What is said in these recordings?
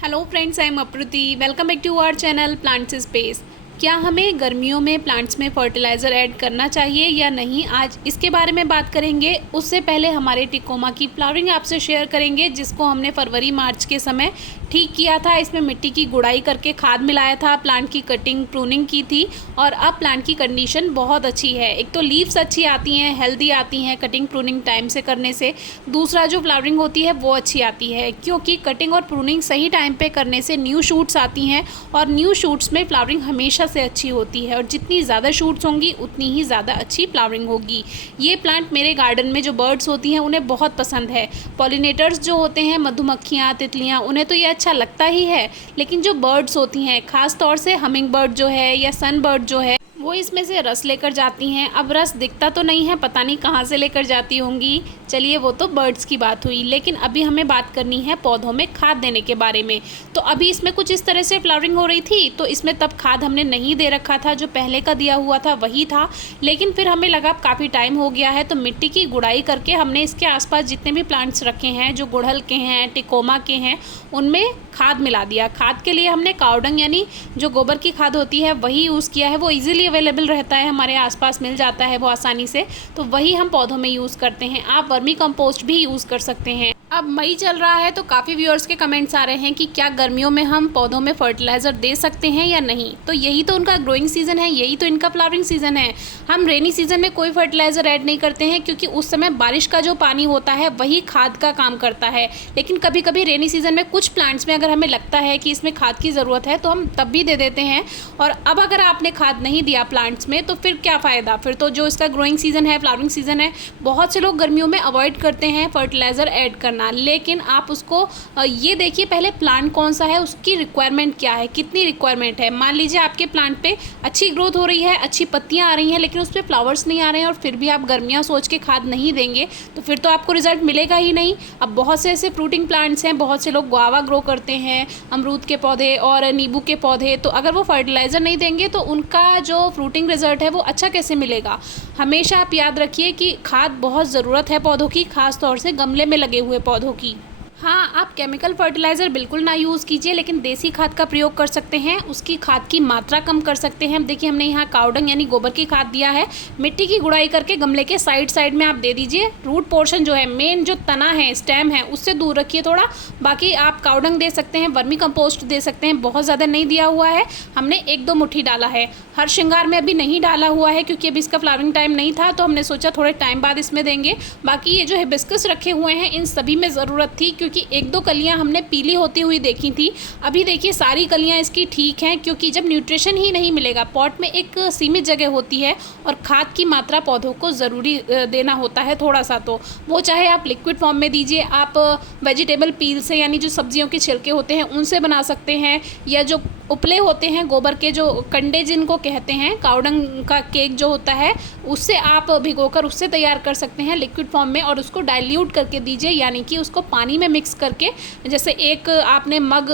Hello friends, I am Apruti. Welcome back to our channel plants space. क्या हमें गर्मियों में प्लांट्स में फर्टिलाइज़र ऐड करना चाहिए या नहीं, आज इसके बारे में बात करेंगे। उससे पहले हमारे टिकोमा की फ्लावरिंग आपसे शेयर करेंगे, जिसको हमने फरवरी मार्च के समय ठीक किया था। इसमें मिट्टी की गुड़ाई करके खाद मिलाया था, प्लांट की कटिंग प्रूनिंग की थी और अब प्लांट की कंडीशन बहुत अच्छी है। एक तो लीव्स अच्छी आती हैं, हेल्दी आती हैं कटिंग प्रूनिंग टाइम से करने से। दूसरा जो फ्लावरिंग होती है वो अच्छी आती है, क्योंकि कटिंग और प्रूनिंग सही टाइम पे करने से न्यू शूट्स आती हैं और न्यू शूट्स में फ्लावरिंग हमेशा से अच्छी होती है और जितनी ज़्यादा शूट्स होंगी उतनी ही ज़्यादा अच्छी फ्लावरिंग होगी। ये प्लांट मेरे गार्डन में जो बर्ड्स होती हैं उन्हें बहुत पसंद है। पॉलिनेटर्स जो होते हैं, मधुमक्खियाँ, तितलियाँ, उन्हें तो ये अच्छा लगता ही है, लेकिन जो बर्ड्स होती हैं, ख़ास तौर से हमिंग बर्ड जो है या सन बर्ड जो है, वो इसमें से रस लेकर जाती हैं। अब रस दिखता तो नहीं है, पता नहीं कहाँ से लेकर जाती होंगी। चलिए, वो तो बर्ड्स की बात हुई, लेकिन अभी हमें बात करनी है पौधों में खाद देने के बारे में। तो अभी इसमें कुछ इस तरह से फ्लावरिंग हो रही थी, तो इसमें तब खाद हमने नहीं दे रखा था, जो पहले का दिया हुआ था वही था। लेकिन फिर हमें लगा काफ़ी टाइम हो गया है, तो मिट्टी की गुड़ाई करके हमने इसके आसपास जितने भी प्लांट्स रखे हैं, जो गुड़हल के हैं, टिकोमा के हैं, उनमें खाद मिला दिया। खाद के लिए हमने कावडंग यानी जो गोबर की खाद होती है वही यूज़ किया है। वो इजीली अवेलेबल रहता है, हमारे आसपास मिल जाता है वो आसानी से, तो वही हम पौधों में यूज़ करते हैं। आप वर्मी कंपोस्ट भी यूज़ कर सकते हैं। अब मई चल रहा है, तो काफ़ी व्यूअर्स के कमेंट्स आ रहे हैं कि क्या गर्मियों में हम पौधों में फर्टिलाइज़र दे सकते हैं या नहीं। तो यही तो उनका ग्रोइंग सीज़न है, यही तो इनका फ्लावरिंग सीज़न है। हम रेनी सीज़न में कोई फर्टिलाइज़र ऐड नहीं करते हैं, क्योंकि उस समय बारिश का जो पानी होता है वही खाद का काम करता है। लेकिन कभी कभी रेनी सीज़न में कुछ प्लांट्स में अगर हमें लगता है कि इसमें खाद की ज़रूरत है, तो हम तब भी दे देते हैं। और अब अगर आपने खाद नहीं दिया प्लांट्स में, तो फिर क्या फ़ायदा। फिर तो जो इसका ग्रोइंग सीज़न है, फ्लावरिंग सीज़न है, बहुत से लोग गर्मियों में अवॉइड करते हैं फर्टिलाइज़र ऐड करना। लेकिन आप उसको ये देखिए पहले प्लांट कौन सा है, उसकी रिक्वायरमेंट क्या है, कितनी रिक्वायरमेंट है। मान लीजिए आपके प्लांट पे अच्छी ग्रोथ हो रही है, अच्छी पत्तियां आ रही हैं, लेकिन उस पर फ्लावर्स नहीं आ रहे हैं और फिर भी आप गर्मियां सोच के खाद नहीं देंगे, तो फिर तो आपको रिजल्ट मिलेगा ही नहीं। अब बहुत से ऐसे फ्रूटिंग प्लांट्स हैं, बहुत से लोग गुआवा ग्रो करते हैं, अमरूद के पौधे और नींबू के पौधे, तो अगर वो फर्टिलाइज़र नहीं देंगे तो उनका जो फ्रूटिंग रिजल्ट है वो अच्छा कैसे मिलेगा। हमेशा आप याद रखिए कि खाद बहुत ज़रूरत है पौधों की, खास तौर से गमले में लगे हुए पौधों की। हाँ, आप केमिकल फर्टिलाइज़र बिल्कुल ना यूज़ कीजिए, लेकिन देसी खाद का प्रयोग कर सकते हैं। उसकी खाद की मात्रा कम कर सकते हैं। देखिए, हमने यहाँ कावडंग यानी गोबर की खाद दिया है। मिट्टी की गुड़ाई करके गमले के साइड साइड में आप दे दीजिए। रूट पोर्शन जो है, मेन जो तना है, स्टेम है, उससे दूर रखिए थोड़ा। बाकी आप कावडंग दे सकते हैं, वर्मी कंपोस्ट दे सकते हैं। बहुत ज़्यादा नहीं दिया हुआ है, हमने 1-2 मुट्ठी डाला है। हर श्रृंगार में अभी नहीं डाला हुआ है, क्योंकि अभी इसका फ्लावरिंग टाइम नहीं था, तो हमने सोचा थोड़े टाइम बाद इसमें देंगे। बाकी ये जो हिबिस्कस रखे हुए हैं, इन सभी में ज़रूरत थी, क्योंकि 1-2 कलियां हमने पीली होती हुई देखी थी। अभी देखिए सारी कलियां इसकी ठीक हैं, क्योंकि जब न्यूट्रिशन ही नहीं मिलेगा, पॉट में एक सीमित जगह होती है और खाद की मात्रा पौधों को ज़रूरी देना होता है थोड़ा सा। तो वो चाहे आप लिक्विड फॉर्म में दीजिए, आप वेजिटेबल पील से यानी जो सब्जियों के छिलके होते हैं उनसे बना सकते हैं, या जो उपले होते हैं गोबर के, जो कंडे जिनको कहते हैं, कावडंग का केक जो होता है, उससे आप भिगोकर उससे तैयार कर सकते हैं लिक्विड फॉर्म में, और उसको डाइल्यूट करके दीजिए, यानी कि उसको पानी में मिक्स करके, जैसे एक आपने मग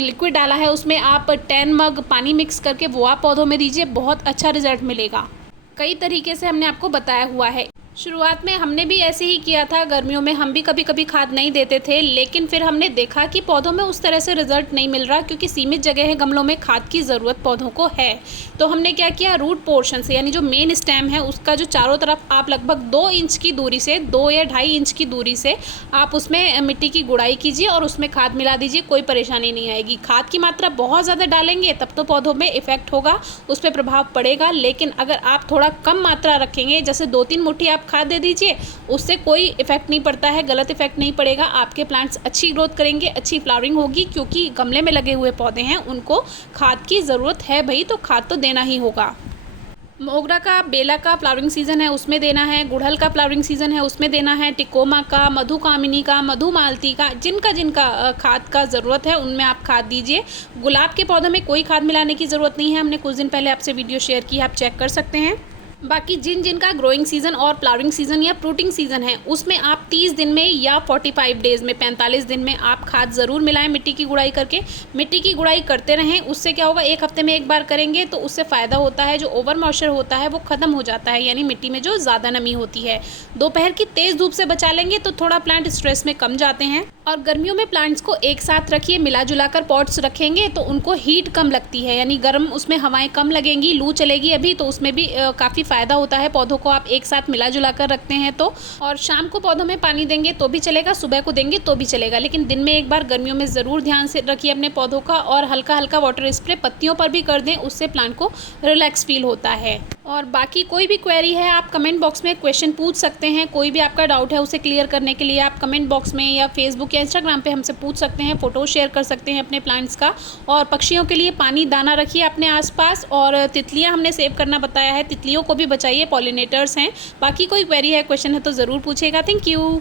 लिक्विड डाला है, उसमें आप 10 मग पानी मिक्स करके वो आप पौधों में दीजिए, बहुत अच्छा रिजल्ट मिलेगा। कई तरीके से हमने आपको बताया हुआ है। शुरुआत में हमने भी ऐसे ही किया था, गर्मियों में हम भी कभी कभी खाद नहीं देते थे, लेकिन फिर हमने देखा कि पौधों में उस तरह से रिजल्ट नहीं मिल रहा, क्योंकि सीमित जगह है, गमलों में खाद की ज़रूरत पौधों को है। तो हमने क्या किया, रूट पोर्शन से यानी जो मेन स्टेम है उसका जो चारों तरफ आप लगभग 2 इंच की दूरी से, 2 या 2.5 इंच की दूरी से आप उसमें मिट्टी की गुड़ाई कीजिए और उसमें खाद मिला दीजिए, कोई परेशानी नहीं आएगी। खाद की मात्रा बहुत ज़्यादा डालेंगे तब तो पौधों में इफेक्ट होगा, उस पर प्रभाव पड़ेगा, लेकिन अगर आप थोड़ा कम मात्रा रखेंगे, जैसे 2-3 मुट्ठी आप खाद दे दीजिए, उससे कोई इफेक्ट नहीं पड़ता है, गलत इफेक्ट नहीं पड़ेगा। आपके प्लांट्स अच्छी ग्रोथ करेंगे, अच्छी फ्लावरिंग होगी, क्योंकि गमले में लगे हुए पौधे हैं, उनको खाद की ज़रूरत है भाई, तो खाद तो देना ही होगा। मोगरा का, बेला का फ्लावरिंग सीज़न है, उसमें देना है। गुड़हल का फ्लावरिंग सीज़न है, उसमें देना है। टिकोमा का, मधुकामिनी का, मधुमालती का, जिनका जिनका खाद का ज़रूरत है उनमें आप खाद दीजिए। गुलाब के पौधों में कोई खाद मिलाने की ज़रूरत नहीं है, हमने कुछ दिन पहले आपसे वीडियो शेयर की, आप चेक कर सकते हैं। बाकी जिन जिनका ग्रोइंग सीज़न और फ्लावरिंग सीज़न या फ्रूटिंग सीज़न है, उसमें आप 30 दिन में या 45 डेज़ में, 45 दिन में आप खाद ज़रूर मिलाएं मिट्टी की गुड़ाई करके। मिट्टी की गुड़ाई करते रहें, उससे क्या होगा, 1 हफ्ते में 1 बार करेंगे तो उससे फ़ायदा होता है, जो ओवर मॉइस्चर होता है वो ख़त्म हो जाता है, यानी मिट्टी में जो ज़्यादा नमी होती है। दोपहर की तेज़ धूप से बचा लेंगे तो थोड़ा प्लांट स्ट्रेस में कम जाते हैं। और गर्मियों में प्लांट्स को एक साथ रखिए, मिला जुला कर पॉट्स रखेंगे तो उनको हीट कम लगती है, यानी गर्म उसमें हवाएं कम लगेंगी, लू चलेगी अभी तो उसमें भी काफ़ी फ़ायदा होता है पौधों को आप एक साथ मिला जुला कर रखते हैं तो। और शाम को पौधों में पानी देंगे तो भी चलेगा, सुबह को देंगे तो भी चलेगा, लेकिन दिन में एक बार गर्मियों में ज़रूर ध्यान से रखिए अपने पौधों का। और हल्का हल्का वाटर स्प्रे पत्तियों पर भी कर दें, उससे प्लांट को रिलैक्स फील होता है। और बाकी कोई भी क्वेरी है आप कमेंट बॉक्स में क्वेश्चन पूछ सकते हैं, कोई भी आपका डाउट है उसे क्लियर करने के लिए आप कमेंट बॉक्स में या फेसबुक या इंस्टाग्राम पे हमसे पूछ सकते हैं, फ़ोटो शेयर कर सकते हैं अपने प्लांट्स का। और पक्षियों के लिए पानी दाना रखिए अपने आसपास। और तितलियां हमने सेव करना बताया है, तितलियों को भी बचाइए, पॉलिनेटर्स हैं। बाकी कोई क्वेरी है, क्वेश्चन है तो ज़रूर पूछेगा। Thank you.